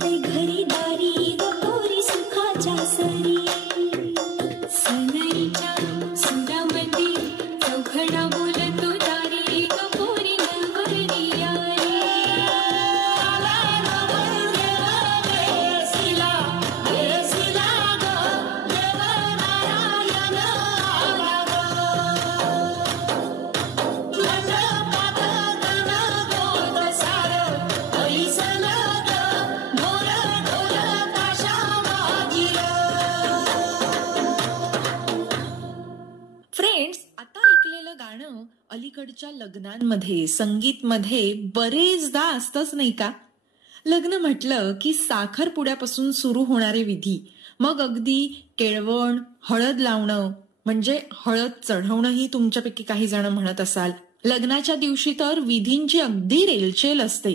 दे घरी दारी ग पोरी सुखाच्या सरी. सनईच्या सुरामध्ये चौघडा बोलतो दारी ग पोरी नवरी यारी. फ्रेंड्स, आता ऐकलेलं गाणं अलीकडच्या लग्नांमध्ये संगीतमध्ये बरेचदा असतंच नाही का? लग्न म्हटलं की साखरपुड्यापासून सुरू होणारे विधी, मग अगदी केळवण, हळद लावणं म्हणजे हळद चढवणंही तुमच्यापैकी काही जण म्हणत असाल. लग्नाच्या दिवशी तर विधींची अगदी रेलचेल असते.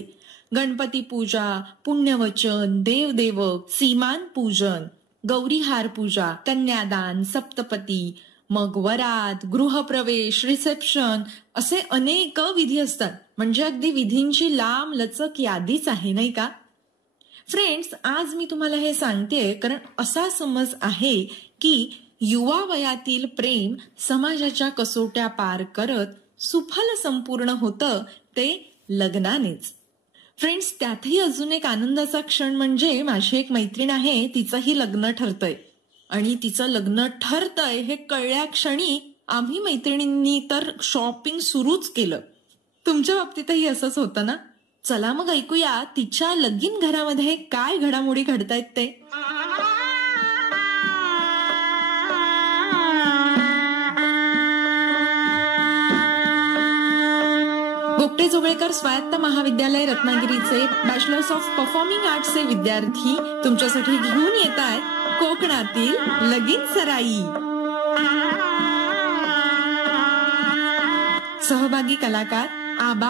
गणपती पूजा, पुण्यवचन, देवदेवक, सीमान पूजन, गौरीहार पूजा, कन्यादान, सप्तपती, मग वरात, गृहप्रवेश, रिसेप्शन असे अनेक विधी असतात. म्हणजे अगदी विधींची लांब लचक यादीच आहे नाही का? फ्रेंड्स, आज मी तुम्हाला हे सांगतेय कारण असा समज आहे की युवा वयातील प्रेम समाजाच्या कसोट्या पार करत सुफल संपूर्ण होतं ते लग्नानेच. फ्रेंड्स, त्यातही अजून एक आनंदाचा क्षण म्हणजे माझी एक मैत्रीण आहे, तिचंही लग्न ठरतंय. आणि तिचं लग्न ठरतंय हे कळल्या क्षणी आम्ही मैत्रिणींनी तर शॉपिंग सुरूच केलं. तुमच्या बाबतीतही असंच होतं ना? चला मग ऐकूया तिच्या लगीन घरामध्ये काय घडामोडी घडतायत ते. गोपटे जोगळेकर स्वायत्त महाविद्यालय रत्नागिरीचे बॅचलर्स ऑफ परफॉर्मिंग आर्ट्सचे विद्यार्थी तुमच्यासाठी घेऊन येत आहेत कोकणातील लगीन सराई. सहभागी कलाकार आबा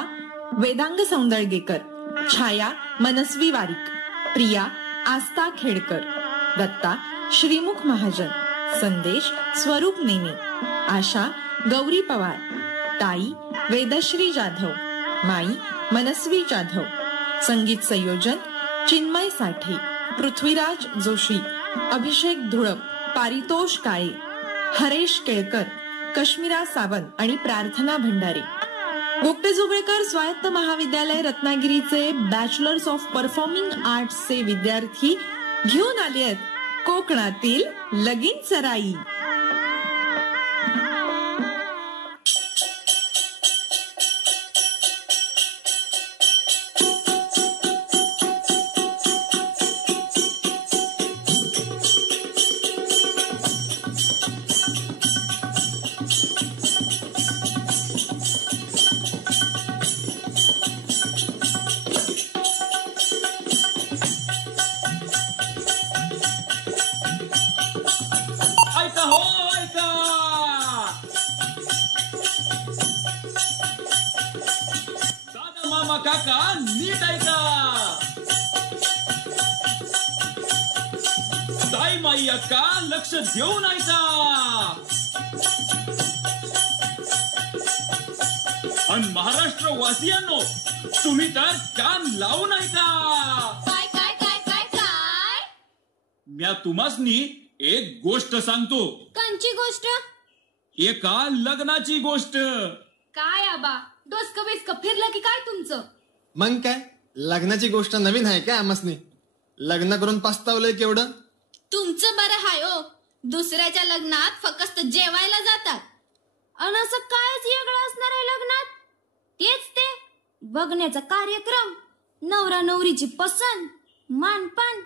वेदांग सौंदळगेकर, छाया मनस्वी वारिक, प्रिया आस्था खेडकर, दत्ता श्रीमुख महाजन, संदेश स्वरूप नेने, आशा गौरी पवार, ताई वेदश्री जाधव, माई मनस्वी जाधव. संगीत संयोजन चिन्मय साठे, पृथ्वीराज जोशी, अभिषेक धुळप, पारितोष काळे, हरेश केळकर, कश्मीरा सावंत आणि प्रार्थना भंडारे. गोपटे जोगळेकर स्वायत्त महाविद्यालय रत्नागिरीचे बॅचलर्स ऑफ परफॉर्मिंग आर्ट्सचे विद्यार्थी घेऊन आले आहेत कोकणातील लगीन सराई. काका नीट ऐका. ताई माई अक्का लक्ष देऊन ऐका. आणि महाराष्ट्र वासियांनो तुम्ही तर कान लावून ऐका. काय काय काय काय काय? म्या तुम्हासनी एक गोष्ट सांगतो. कांची गोष्ट? एका लग्नाची गोष्ट. काय आबा डोसकं बेसकं फिरलं की काय तुमचं? मग काय लग्नाची गोष्ट नवीन आहे काय आमसनी? लग्न करून पस्तावलंय केवढं? तुमचं बरं हाय ओ. दुसऱ्याच्या लग्नात फक्त जेवायला जातात आणि असं कायच वेगळं असणार आहे लग्नात? तेच ते बघण्याचा कार्यक्रम, नवरा नवरीची पसंत, मानपान,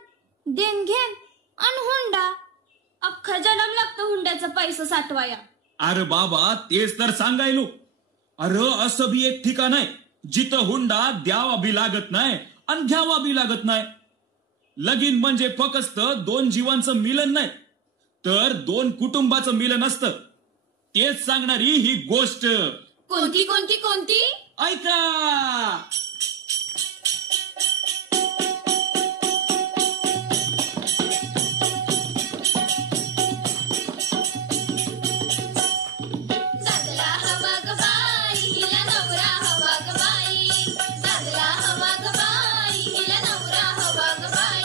देणघेण आणि हुंडा. अख्खा जन्म लागतो हुंड्याचा पैसा साठवाया. अरे बाबा तेच तर सांगायलो. अरे असं बी एक ठिकाण आहे जिथं हुंडा द्यावा बी लागत नाही आणि घ्यावा बी लागत नाही. लगीन म्हणजे फक्त दोन जीवांचं मिलन नाही तर दोन कुटुंबाचं मिलन असतं. तेच सांगणारी ही गोष्ट. कोणती कोणती कोणती? ऐका. हवा ग बाई.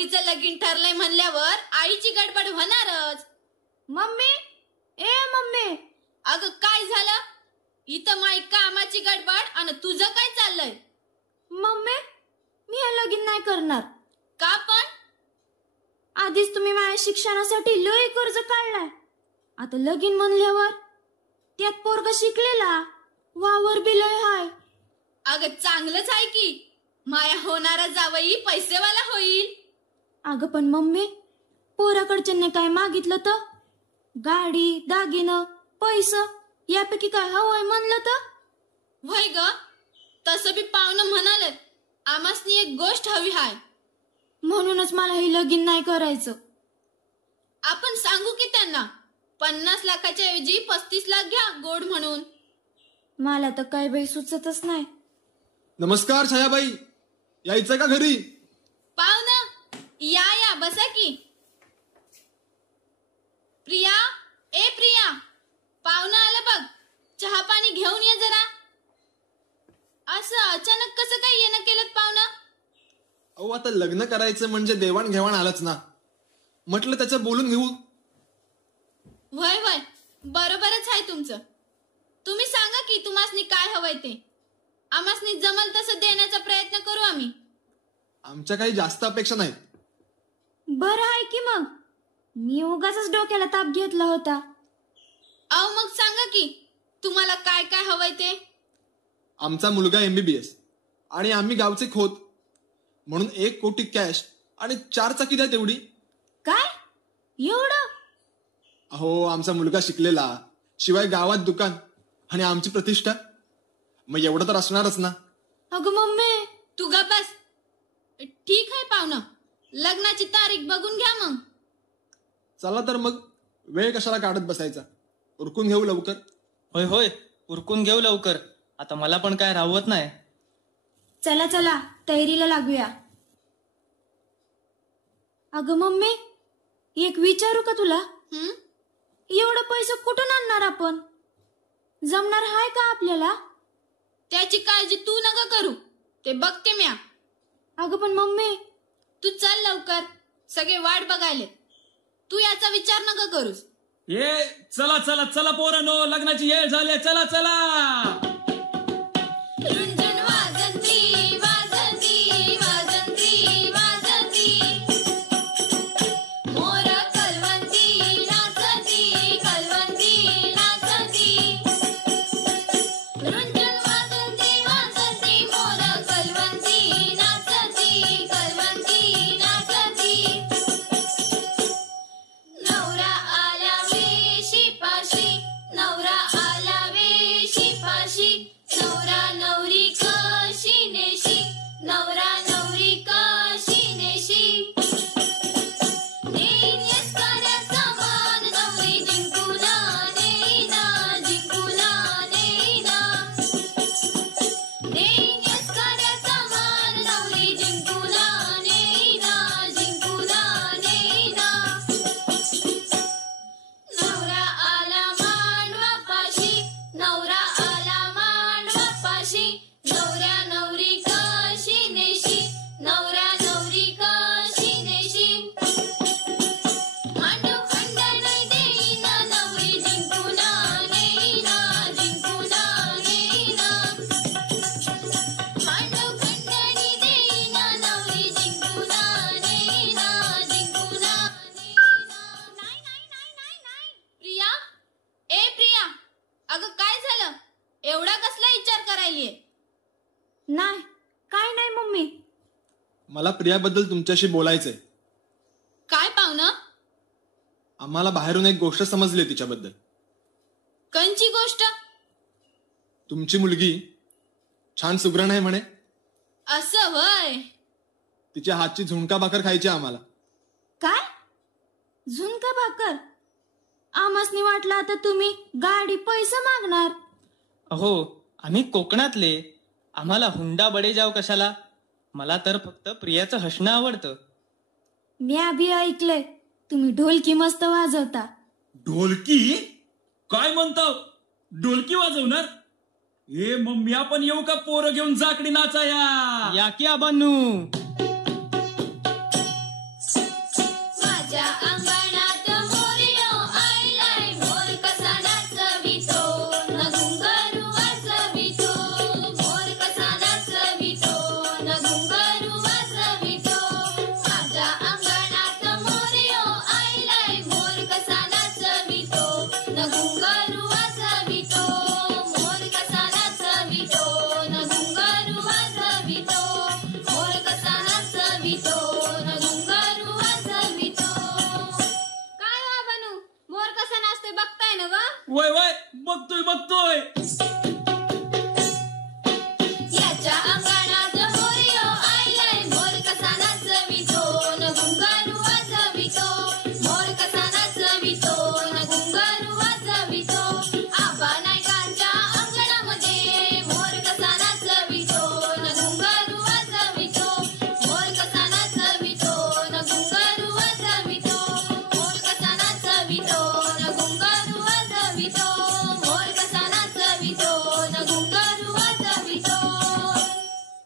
पोरीचं लगीन ठरलंय म्हणल्यावर आईची गडबड होणारच. मम्मी, ए मम्मी, अगं काय झालं? इथं माई कामाची गडबड आणि तुझं काय चाललंय? मम्मी, मी हे लगीन नाही करणार. का पण? आधीच तुम्ही माझ्या शिक्षणासाठी लय कर्ज काढलाय. आता लगीन म्हणल्यावर त्यात पोरगा शिकलेला, वावर बी लय हाय. अगं चांगलंच आहे की, माया होणारा जावई पैसेवाला होईल. अगं पण मम्मी, पोराकडच्यांनी काय मागितलं तर? गाडी, दागिनं, पैसा यापैकी काय हवंय म्हणलं तर? वय ग, तसं बी पाहुणं म्हणाले आमासनी एक गोष्ट हवी हाय. म्हणूनच मला हे लगीन नाही करायचं. आपण सांगू की त्यांना 50 लाखाच्या ऐवजी 35 लाख घ्या गोड म्हणून. मला तर काय बाई सुचतच नाही. नमस्कार छायाबाई, यायचं का घरी? पाहुणं या बसा की. प्रिया, ए प्रिया, पाहुणं आलं बघ, चहा पाणी घेऊन ये जरा. असं अचानक कसं काय येणं केलं पाहुणं? अहो आता लग्न करायचं म्हणजे देवाणघेवाण आलंच ना, म्हटलं त्याचं बोलून घेऊ. वय वय, बरोबरच आहे तुमचं. तुम्ही सांगा की तुम्हासनी काय हवंय ते. आम्हासनी जमल तसं देण्याचा प्रयत्न करू आम्ही. आमच्या काही जास्त अपेक्षा नाहीत. बरं आहे की मग, मी उगाचच डोक्याला ताप घेतला होता. अहो मग सांगा की तुम्हाला काय काय हवंय ते. आमचा मुलगा MBBS आणि आम्ही गावचे खोत, म्हणून 1 कोटी कॅश आणि 4 चाकी द्या तेवढी. काय एवढं? अहो आमचा मुलगा शिकलेला, शिवाय गावात दुकान आणि आमची प्रतिष्ठा, मग एवढं तर असणारच ना. अगं मम्मी तू ग बस. ठीक आहे पाहुणं, लग्नाची तारीख बघून घ्या मग. चला तर मग, वेळ कशाला काढत बसायचा, उरकून घेऊ लवकर. होय होय, उरकून घेऊ लवकर, आता मला पण काय राहवत नाही. चला चला तयारीला लागूया. अगं मम्मी, एक विचारू का तुला? एवढं पैसे कुठून आणणार आपण? जमणार हाय का आपल्याला? त्याची काळजी तू नका करू, ते बघते म्या. अगं पण मम्मी, तू चल लवकर, सगळे वाट बघायले. तू याचा विचार नका करूस. ये चला चला चला पोरांनो, लग्नाची वेळ झाली, चला चला. रुंझुन वाजंती वाजंती वाजंती वाजंती, मोर कलवंती नाचती कलवंती नाचती. रुंझुन वाजंती वाजंती, मोर कलवंती नाचती कलवंती नाचती. नवरा आला वेशीपाशी, नवरा आला वेशीपाशी, नवरा नवरी कशी नेशी, नवरा नवरी कशी नेशी. नेईन यस्कराचा मान, नवरी जिंकूना नेईना जिंकूना नेईना. नेईन यस्कराचा मान, नवरी जिंकूना नेईना जिंकूना नेईना. नवरा आला मांडवापाशी, नवरा आला मांडवापाशी, नवऱ्या नवरी कशी नेशी, नवऱ्या नवरी कशी नेशी. मांडव खंडणी देईना, नवरी जिंकूना नेईना जिंकूना नेईना. मांडव खंडणी देईना, नवरी जिंकूना नेईना जिंकूना नेईना. नाही नाही नाही नाही नाही. प्रिया, ए प्रिया, अगं काय झालं? एवढा कसला विचार करायलीये? नाही काय नाही मम्मी. मला प्रियाबद्दल तुमच्याशी बोलायचंय. काय पाहुणं? आम्हाला बाहेरून एक गोष्ट समजली तिच्याबद्दल. कंची गोष्ट? तुमची मुलगी छान सुगरण आहे म्हणे. असं वय? तिच्या हातची झुणका भाकर खायची आम्हाला. काय झुणका भाकर? आमासनी वाटलं आता तुम्ही गाडी पैसा मागणार. अहो आम्ही कोकणातले, आम्हाला हुंडा बडेजाव कशाला. मला तर फक्त प्रियाचं हसणं आवडतं. म्या बी ऐकलंय तुम्ही ढोलकी मस्त वाजवता. ढोलकी? काय म्हणतो? ढोलकी वाजवणार? हे मम्मी, आपण येऊ का पोरं घेऊन जाकडी नाचाया? या की आबांनू. माझ्या अंगणात मोरयो आयलाय, मोर कसा नाचवितो न घुंगरू वाजवितो, मोर कसा नाचवितो न घुंगरू वाजवितो. माझ्या अंगणात मोरयो आयलाय, मोर कसा नाचवितो न घुंगरू वाजवितो, मोर कसा नाचवितो न घुंगरू वाजवितो, मोर कसा नाचवितो न घुंगरू वाजवितो. काय हो बनू, मोर कसा नाचतोय बघताय ना वा? वय वय बघतोय बघतोय. याच्या अंगणात मोरयो आयलाय, मोर कसा नाचवितो न घुंगरू वाजवितो, मोर कसा नाचवितो न घुंगरू वाजवितो. आबा नायकांच्या अंगणामध्ये मोर कसा नाचवितो न घुंगरू वाजवितो, मोर कसा नाचवितो न घुंगरू वाजवितो, मोर कसा नाचवितो न घुंगरू वाजवितो, मोर कसा नाचवितो न घुंगरू वाजवितो.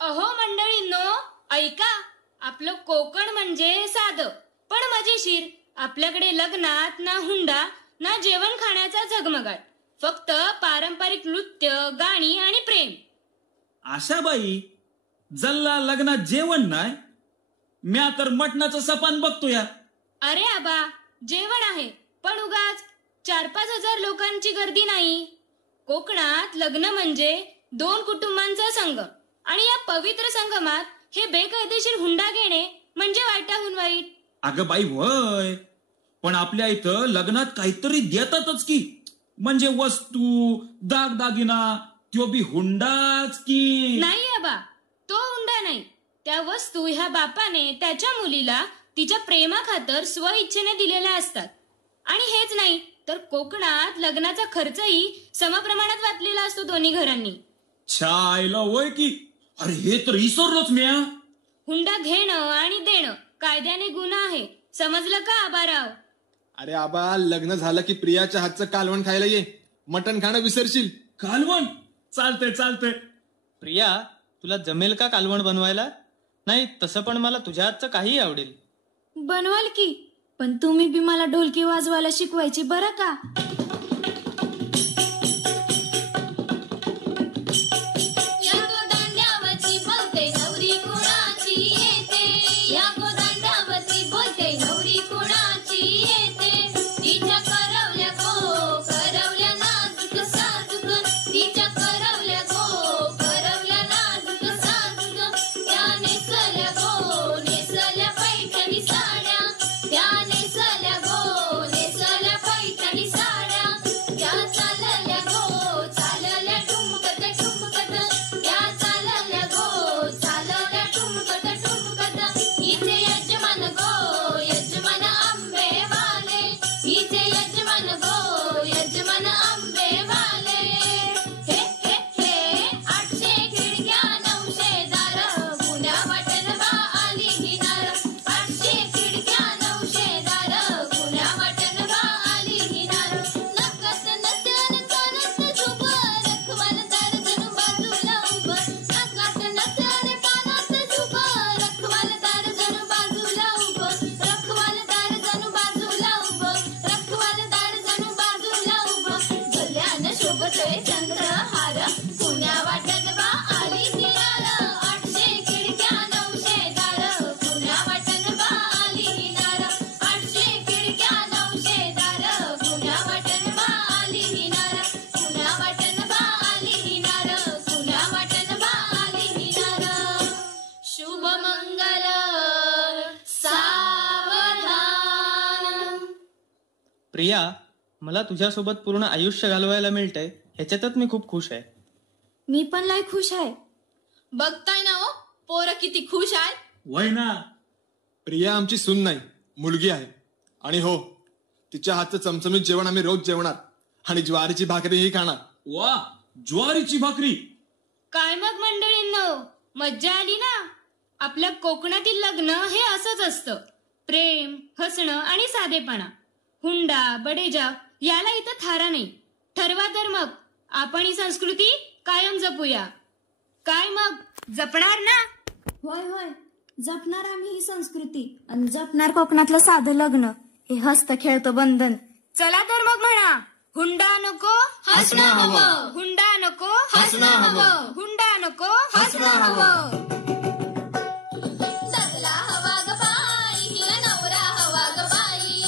अहो मंडळींनो, ऐका, आपलं कोकण म्हणजे साधं पण मजेशीर. आपल्याकडे लग्नात ना हुंडा ना जेवण खाण्याचा झगमगाट, फक्त पारंपरिक नृत्य, गाणी आणि प्रेम. आशाबाई, जल्ला लग्नात जेवण नाही, म्या तर मटणाचं सपान बघतो या. अरे आबा, जेवण आहे पण उगाच 4-5 हजार लोकांची गर्दी नाही. कोकणात लग्न म्हणजे 2 कुटुंबांचा संगम, आणि या पवित्र संगमात हे बेकायदेशीर हुंडा घेणे म्हणजे वाईटाहून वाईट. अगं बाई वय, पण आपल्या इथं लग्नात काहीतरी देतातच की, म्हणजे वस्तू, दागदागिना, त्यो बी हुंडाच की. नाही आबा, तो हुंडा नाही. त्या वस्तू ह्या बापाने त्याच्या मुलीला तिच्या प्रेमाखातर स्वइच्छेने दिलेल्या असतात. आणि हेच नाही तर कोकणात लग्नाचा खर्चही समप्रमाणात वाटलेला असतो दोन्ही घरांनी. छायला वय की, अरे हे तर विसरलोच म्या. हुंडा घेणं आणि देणं कायद्याने गुन्हा आहे, समजलं का आबाराव? अरे आबा, लग्न झालं की प्रियाच्या हातचं कालवण खायला ये, मटण खाणं विसरशील. कालवण चालतंय चालतंय. प्रिया, तुला जमेल का कालवण बनवायला? नाही तसं पण मला तुझ्या हातचं काही आवडेल. बनवाल की, पण तुम्ही बी मला ढोलकी वाजवायला शिकवायची बरं का? या गोदांड्यावरची बोलते नवरी कुणाची येते, या गोदांड्यावरची बोलते नवरी कुणाची येते. तिच्या करवल्या गो, करवल्या नाजूक साजूक, तिच्या करवल्या गो, करवल्या नाजूक साजूक. त्या नेसल्या गो, नेसल्या पैठणी साड्या, त्या नेसल्या गो, नेसल्या पैठणी साड्या. त्या चालल्या गो, चालल्या ठुमकत ठुमकत, त्या चालल्या गो, चालल्या ठुमकत ठुमकत. हिचे यजमान गो, यजमान आंबेवाले, हिचे यजमान गो, यजमान आंबेवाले. हे हे हे 800 खिडक्या 900 दार, पुण्या वाटण बा आली ही नार. 800 खिडक्या 900 दार, पुण्या वाटण बा आली ही नार. नाकात नथन कानात झुंब, रखवालदार जणू बाजूला उभं. नाकात नथन कानात झुंब, रखवालदार जणू बाजूला उभं. रखवालदार जणू बाजूला उभं, रखवालदार जणू बाजूला उभं. गल्यानं शोभतोय चंद्रहार, पुण्या वाटण बा आली ही नार. 800 खिडक्या 900 दार, पुण्या वाटण बा आली ही नार. 800 खिडक्या 900 दार, पुण्या वाटण बा आली ही नार. पुण्या वाटण बा आली ही नार, पुण्या वाटण बा आली ही नार. शुभ मंगल सावधान. प्रिया, मला तुझ्यासोबत पूर्ण आयुष्य घालवायला मिळतंय ह्याच्यातच मी खूप खुश आहे. मी पण लय खुश आहे. बघताय ना हो, पोरं किती खुश आहेत. वय ना. प्रिया आमची सून नाही, मुलगी आहे. आणि हो, तिच्या हातचं चमचमीत जेवण आम्ही रोज जेवणार, आणि ज्वारीची भाकरीही खाणार. वा, ज्वारीची भाकरी. काय मग मंडळींनो, मज्जा आली ना? आपल्या कोकणातील लग्न हे असंच असतं. प्रेम, हसणं आणि साधेपणा. हुंडा, बडेजाव याला इथं थारा नाही. ठरवा तर मग, आपण ही संस्कृती कायम जपूया. काय मग, जपणार ना? होय होय. जपणार आम्ही ही संस्कृती आणि जपणार कोकणातलं साधं लग्न, हे हस्त खेळतं बंधन. चला तर मग म्हणा, हुंडा नको हसणं हवं, हुंडा नको हसणं हवं, हुंडा नको हसणं हवं. दादला हवा ग बाई, हिला नवरा हवा ग बाई.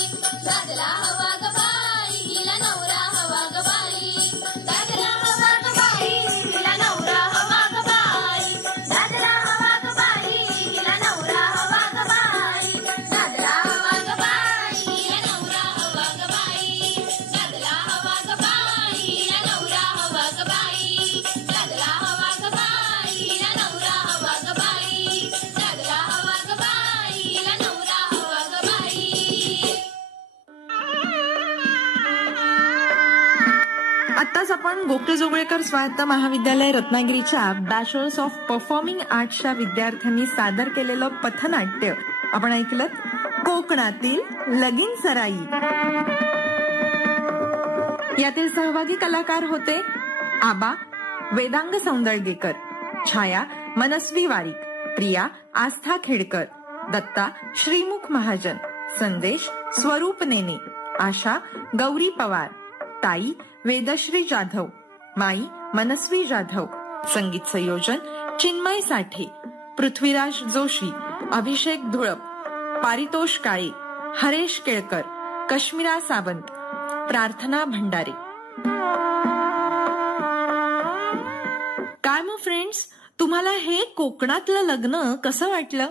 दादला हवा ग बाई, हिला नवरा हवा ग बाई. दादला हवा ग बाई, हिला नवरा हवा ग बाई. दादला हवा ग बाई, हिला नवरा हवा ग बाई. दादला हवा ग बाई, हिला नवरा हवा ग बाई. दादला हवा ग बाई, हिला नवरा हवा ग बाई. दादला हवा ग बाई, हिला नवरा हवा ग बाई. दादला हवा ग बाई, हिला नवरा हवा ग बाई. आत्ताच आपण गोकुळ जोगळेकर स्वायत्त महाविद्यालय रत्नागिरीच्या बॅचलर्स ऑफ परफॉर्मिंग आर्ट्सच्या विद्यार्थ्यांनी सादर केलेलं पथनाट्य आपण ऐकलं, कोकणातील लगीन सराई. यातील सहभागी कलाकार होते आबा वेदांग सौंदळगेकर, छाया मनस्वी वारीक, प्रिया आस्था खेडकर, दत्ता श्रीमुख महाजन, संदेश स्वरूप नेने, आशा गौरी पवार, ताई वेदश्री जाधव, माई मनस्वी जाधव. संगीत संयोजन चिन्मय साठे, पृथ्वीराज जोशी, अभिषेक धुळप, पारितोष काळे, हरेश केळकर, कश्मीरा सावंत, प्रार्थना भंडारे. काय मग फ्रेंड्स, तुम्हाला हे कोकणातलं लग्न कसं वाटलं?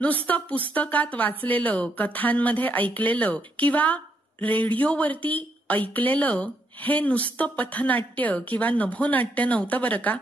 नुसतं पुस्तकात वाचलेलं, कथांमध्ये ऐकलेलं किंवा रेडिओवरती ऐकलेलं हे नुसतं पथनाट्य किंवा नभोनाट्य नव्हतं बरं का.